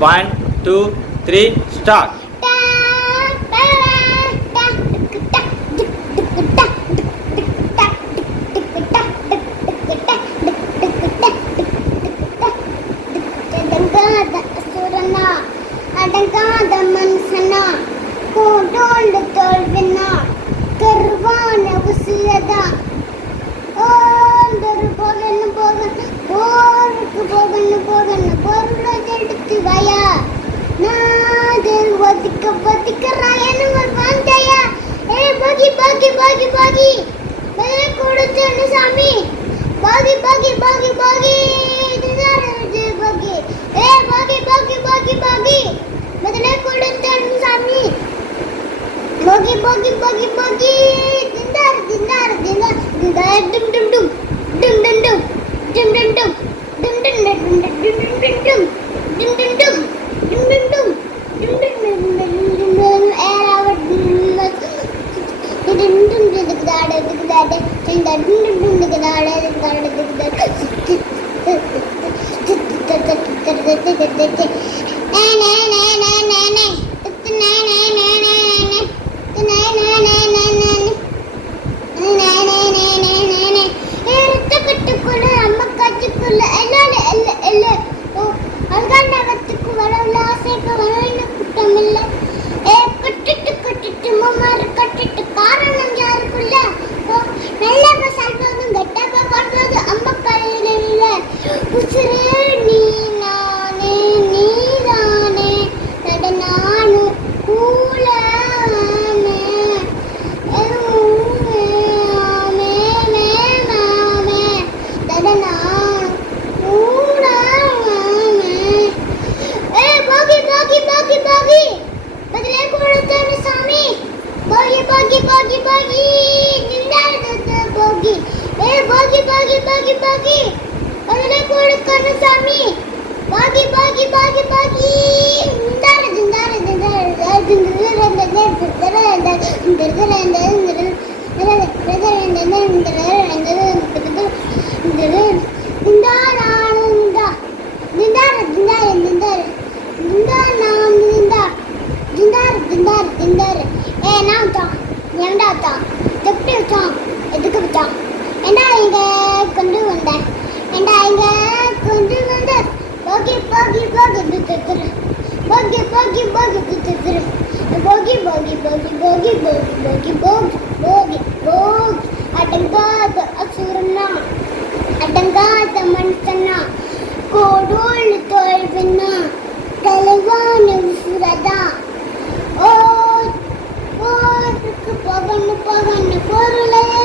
1, 2, 3, start. அடங்காத மனுஷனா கோடோண்டு தோல்வினா கருவான உசிரதா ஓந்தொரு போகணும் போருக்கு போகணும் பொருளை எடுத்து வயா நாதர் ஒதுக்க ராயனும் வருவான் தயா ஏ பாகி பதிலை கொடுத்தேன்னு சாமி பாகி ஏ பாகி பதிலை கொடுத்தேன்னு சாமி பாகி திண்டார் டும் டும் டும் காரணம் யாருக்குள்ள நல்ல செல்வம் கெட்டப்ப வாழ்வது அம்மா கையில இல்ல உசுரே நீதானே நானு கூலமே பதிலே கொடுத்தேன் சாமி பாகி நின்றாடு போகி ஏ பாகி பதிலே கொடுக்கணும் சாமி பாகி ஏண்டா இங்க கொண்டு வந்த அடங்காத அசுரனா அடங்காத மனுஷனா கோடோள் தோல்வினா தலைவான உசுரதா ஓருக்கு போகணும் பொருளை